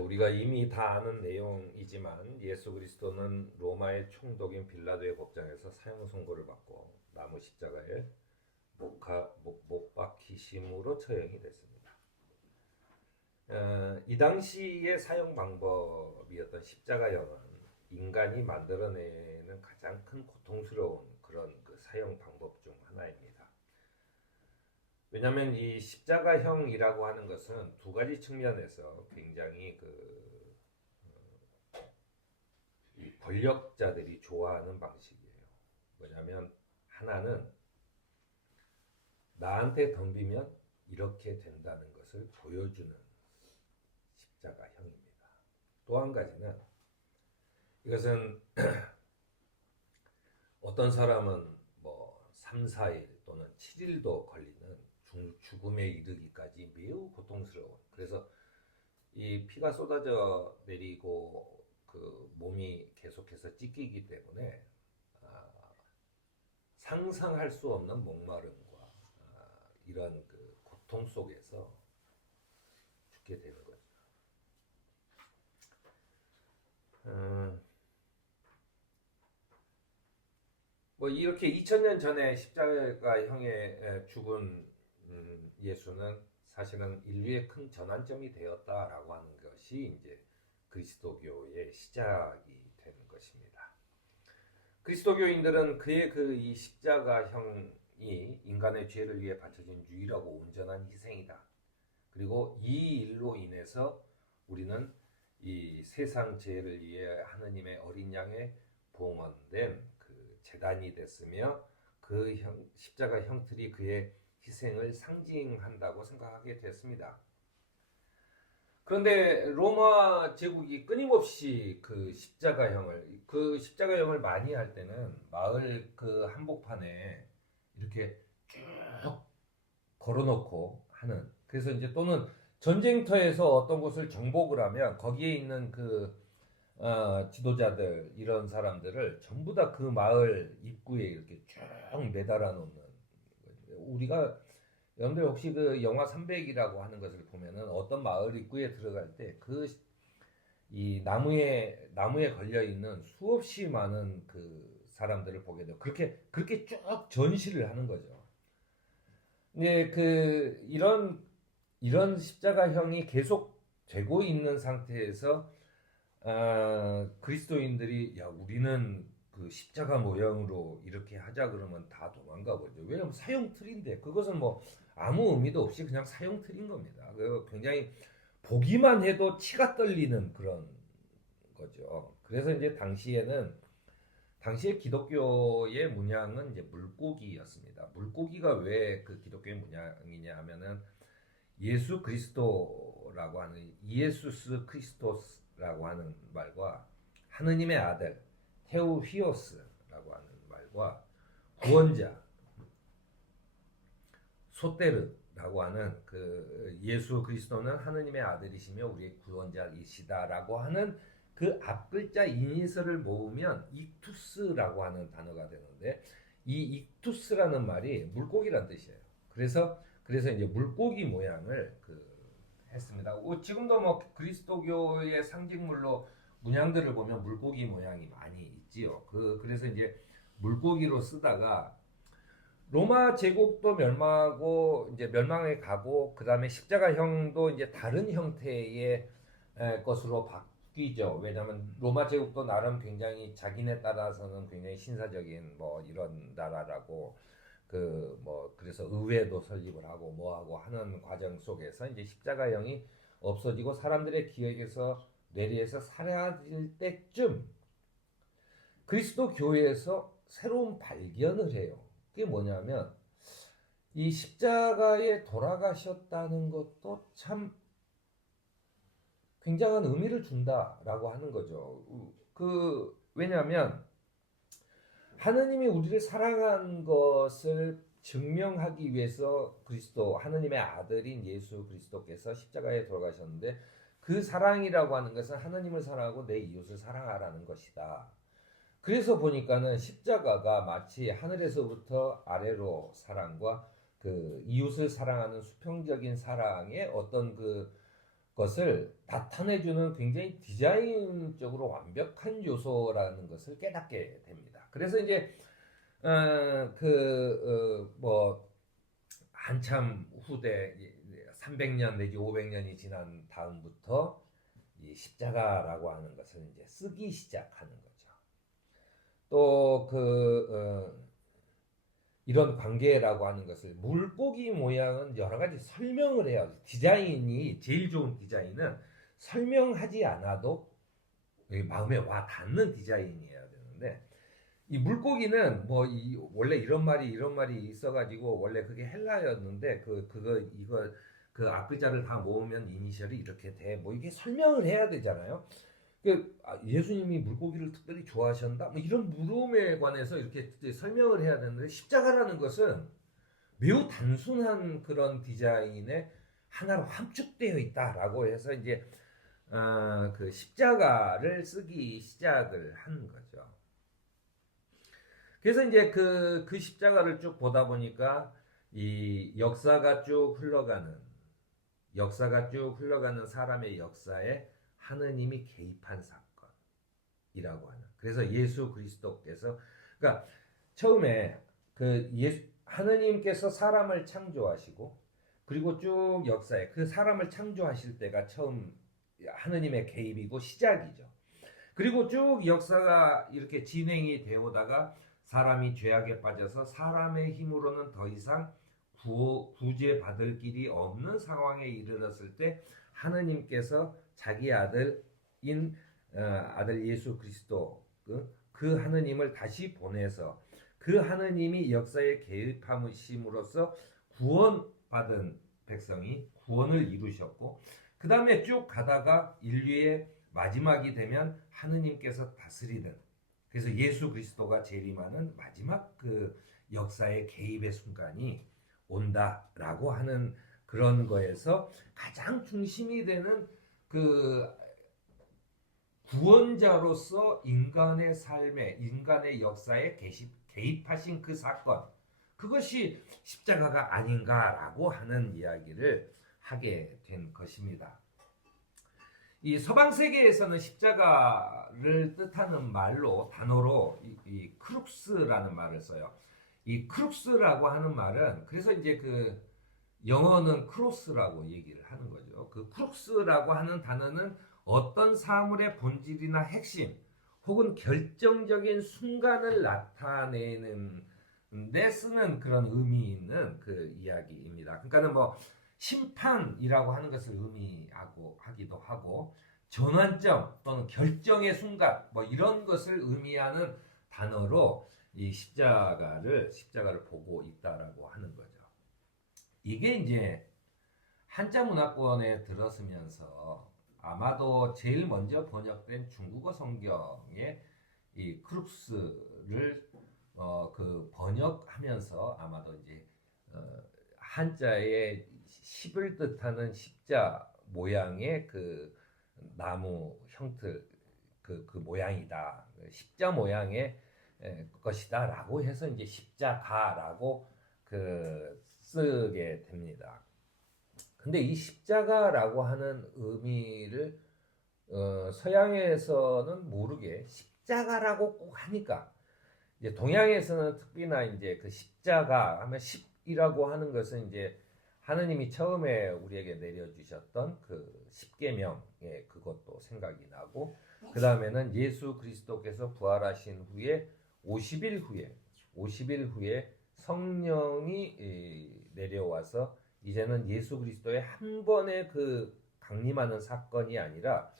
우리가 이미 다 아는 내용이지만 예수 그리스도는 로마의 총독인 빌라도의 법정에서 사형 선고를 받고 나무 십자가에 못 박히심으로 처형이 됐습니다. 이 당시의 사형 방법이었던 십자가형은 인간이 만들어내는 가장 큰 고통스러운 그런 그 사형 방법 중 하나입니다. 왜냐하면 이 십자가형이라고 하는 것은 두 가지 측면에서 굉장히 이 권력자들이 좋아하는 방식이에요. 뭐냐면 하나는 나한테 덤비면 이렇게 된다는 것을 보여주는 십자가형입니다. 또 한 가지는 이것은 어떤 사람은 뭐 3, 4일 또는 7일도 걸리는 죽음에 이르기까지 매우 고통스러운, 그래서 이 피가 쏟아져 내리고 그 몸이 계속해서 찢기기 때문에 상상할 수 없는 목마름과 이런 그 고통 속에서 죽게 되는 거죠. 뭐 이렇게 2000년 전에 십자가형에 죽은 예수는 사실은 인류의 큰 전환점이 되었다라고 하는 것이 이제 그리스도교의 시작이 되는 것입니다. 그리스도교인들은 그의 이 십자가형이 인간의 죄를 위해 바쳐진 유일하고 온전한 희생이다. 그리고 이 일로 인해서 우리는 이 세상 죄를 위해 하느님의 어린 양의 봉헌된 그 제단이 됐으며 그 십자가 형틀이 그의 희생을 상징한다고 생각하게 됐습니다. 그런데 로마 제국이 끊임없이 그 십자가형을 많이 할 때는 마을 그 한복판에 이렇게 쭉 걸어놓고 하는, 그래서 이제 또는 전쟁터에서 어떤 곳을 정복을 하면 거기에 있는 지도자들 이런 사람들을 전부 다 그 마을 입구에 이렇게 쭉 매달아 놓는 거죠. 우리가 여러분들 혹시 그 영화 300이라고 하는 것을 보면은 어떤 마을 입구에 들어갈 때 이 나무에 걸려 있는 수없이 많은 그 사람들을 보게 돼요. 그렇게 쭉 전시를 하는 거죠. 네, 이런 십자가형이 계속 되고 있는 상태에서 그리스도인들이 우리는 그 십자가 모양으로 이렇게 하자 그러면 다 도망가 버죠. 왜냐하면 사형틀인데 그것은 뭐 아무 의미도 없이 그냥 사형틀인 겁니다. 굉장히 보기만 해도 치가 떨리는 그런 거죠. 그래서 이제 당시에 기독교의 문양은 이제 물고기였습니다. 물고기가 왜 그 기독교의 문양이냐 하면은 예수 그리스도라고 하는 이에수스 크리스토스라고 하는 말과 하느님의 아들 테오휘오스라고 하는 말과 구원자 소테르라고 하는 그 예수 그리스도는 하느님의 아들이시며 우리의 구원자이시다라고 하는 그 앞글자 이니셜을 모으면 익투스라고 하는 단어가 되는데, 이 익투스라는 말이 물고기란 뜻이에요. 그래서 이제 물고기 모양을 했습니다. 지금도 뭐 그리스도교의 상징물로 문양들을 보면 물고기 모양이 많이 있지요. 그래서 이제 물고기로 쓰다가 로마 제국도 멸망하고 이제 멸망에 가고 그다음에 십자가형도 이제 다른 형태의 것으로 바뀌죠. 왜냐하면 로마 제국도 나름 굉장히 자기네 따라서는 굉장히 신사적인 뭐 이런 나라라고 그래서 의회도 설립을 하고 뭐하고 하는 과정 속에서 이제 십자가형이 없어지고 사람들의 기억에서 뇌리에서 사라질 때쯤 그리스도 교회에서 새로운 발견을 해요. 그게 뭐냐면 이 십자가에 돌아가셨다는 것도 참 굉장한 의미를 준다라고 하는 거죠. 왜냐하면 하느님이 우리를 사랑한 것을 증명하기 위해서 하느님의 아들인 예수 그리스도께서 십자가에 돌아가셨는데, 그 사랑이라고 하는 것은 하느님을 사랑하고 내 이웃을 사랑하라는 것이다. 그래서 보니까는 십자가가 마치 하늘에서부터 아래로 사랑과 그 이웃을 사랑하는 수평적인 사랑의 어떤 것을 나타내주는 굉장히 디자인적으로 완벽한 요소라는 것을 깨닫게 됩니다. 그래서 이제 뭐 한참 후대 300년 내지 500년이 지난 다음부터 이 십자가라고 하는 것을 이제 쓰기 시작하는 거죠. 또 이런 관계라고 하는 것을 물고기 모양은 여러 가지 설명을 해요. 디자인이 제일 좋은 디자인은 설명하지 않아도 마음에 와 닿는 디자인이어야 되는데 이 물고기는 뭐 원래 이런 말이 있어가지고 원래 그게 헬라였는데 이거 그 앞글자를 다 모으면 이니셜이 이렇게 돼. 뭐 이게 설명을 해야 되잖아요. 예수님이 물고기를 특별히 좋아하셨나? 뭐 이런 물음에 관해서 이렇게 설명을 해야 되는데 십자가라는 것은 매우 단순한 그런 디자인에 하나로 함축되어 있다라고 해서 이제 그 십자가를 쓰기 시작을 한 거죠. 그래서 이제 그 십자가를 쭉 보다 보니까 이 역사가 쭉 흘러가는 사람의 역사에 하느님이 개입한 사건이라고 하는. 그래서 예수 그리스도께서 그러니까 처음에 하느님께서 사람을 창조하시고 그리고 쭉 역사에 그 사람을 창조하실 때가 처음 하느님의 개입이고 시작이죠. 그리고 쭉 역사가 이렇게 진행이 되오다가 사람이 죄악에 빠져서 사람의 힘으로는 더 이상 구제받을 길이 없는 상황에 이르렀을 때 하느님께서 자기 아들 예수 그리스도 그 하느님을 다시 보내서 그 하느님이 역사에 개입함으로써 구원받은 백성이 구원을 이루셨고 그 다음에 쭉 가다가 인류의 마지막이 되면 하느님께서 다스리는 그래서 예수 그리스도가 재림하는 마지막 그 역사의 개입의 순간이 온다라고 하는 그런 거에서 가장 중심이 되는 그 구원자로서 인간의 삶에 인간의 역사에 개입하신 그 사건 그것이 십자가가 아닌가라고 하는 이야기를 하게 된 것입니다. 이 서방 세계에서는 십자가를 뜻하는 단어로 이 크룩스라는 말을 써요. 이 크룩스라고 하는 말은 그래서 이제 그 영어는 크로스라고 얘기를 하는 거죠. 그 크룩스라고 하는 단어는 어떤 사물의 본질이나 핵심 혹은 결정적인 순간을 나타내는 데 쓰는 그런 의미 있는 그 이야기입니다. 그러니까는 뭐 심판이라고 하는 것을 하기도 하고 전환점 또는 결정의 순간 뭐 이런 것을 의미하는 단어로 이 십자가를 보고 있다라고 하는 거죠. 이게 이제 한자 문화권에 들어서면서 아마도 제일 먼저 번역된 중국어 성경의 이 크룩스를 번역하면서 아마도 이제 한자의 십을 뜻하는 십자 모양의 그 나무 형틀 그 모양이다. 십자 모양의 것이다라고 해서 이제 십자가라고 쓰게 됩니다. 근데 이 십자가라고 하는 의미를 서양에서는 모르게 십자가라고 꼭 하니까 이제 동양에서는 특히나 이제 그 십자가 하면 십이라고 하는 것은 이제 하느님이 처음에 우리에게 내려주셨던 그 십계명의 그것도 생각이 나고 그 다음에는 예수 그리스도께서 부활하신 후에 50일 후에 성령이 내려와서 이제는 예수 그리스도의 한 번의 그 강림하는 사건이 아니라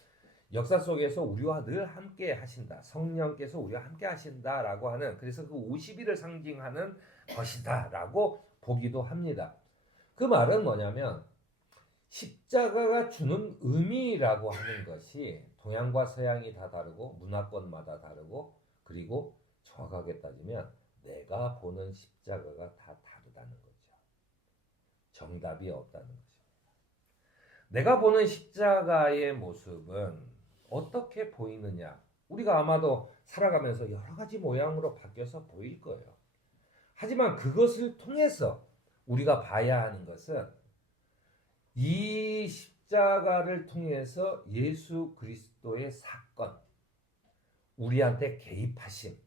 역사 속에서 우리와 늘 함께 하신다. 성령께서 우리와 함께 하신다라고 하는 그래서 그 50일을 상징하는 것이다라고 보기도 합니다. 그 말은 뭐냐면 십자가가 주는 의미라고 하는 것이 동양과 서양이 다 다르고 문화권마다 다르고 그리고 정확하게 따지면 내가 보는 십자가가 다 다르다는 거죠. 정답이 없다는 것입니다. 내가 보는 십자가의 모습은 어떻게 보이느냐? 우리가 아마도 살아가면서 여러 가지 모양으로 바뀌어서 보일 거예요. 하지만 그것을 통해서 우리가 봐야 하는 것은 이 십자가 십자가를 통해서 예수 그리스도의 사건, 우리한테 개입하심,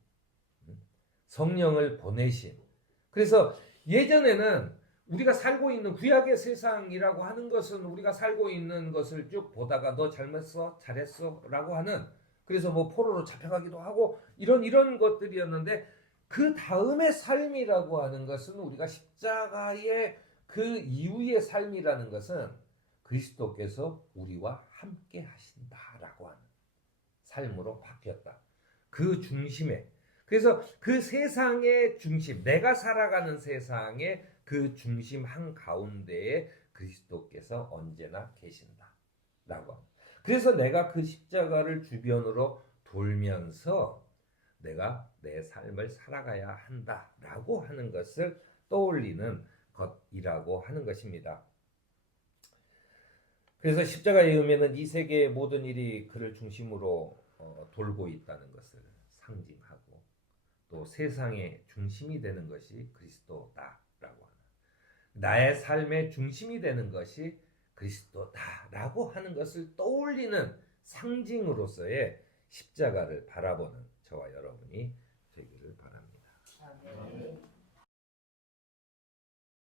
성령을 보내심. 그래서 예전에는 우리가 살고 있는 구약의 세상이라고 하는 것은 우리가 살고 있는 것을 쭉 보다가 너 잘못했어, 잘했어 라고 하는, 그래서 뭐 포로로 잡혀가기도 하고 이런 것들이었는데, 그 다음의 삶이라고 하는 것은 우리가 십자가의 그 이후의 삶이라는 것은 그리스도께서 우리와 함께 하신다라고 하는 삶으로 바뀌었다. 그 중심에, 그래서 그 세상의 중심, 내가 살아가는 세상의 그 중심 한가운데에 그리스도께서 언제나 계신다라고 합니다. 그래서 내가 그 십자가를 주변으로 돌면서 내가 내 삶을 살아가야 한다라고 하는 것을 떠올리는 것이라고 하는 것입니다. 그래서 십자가의 의미는 이 세계의 모든 일이 그를 중심으로 돌고 있다는 것을 상징하고, 또 세상의 중심이 되는 것이 그리스도다라고 하는, 나의 삶의 중심이 되는 것이 그리스도다라고 하는 것을 떠올리는 상징으로서의 십자가를 바라보는 저와 여러분이 되기를 바랍니다. 아멘.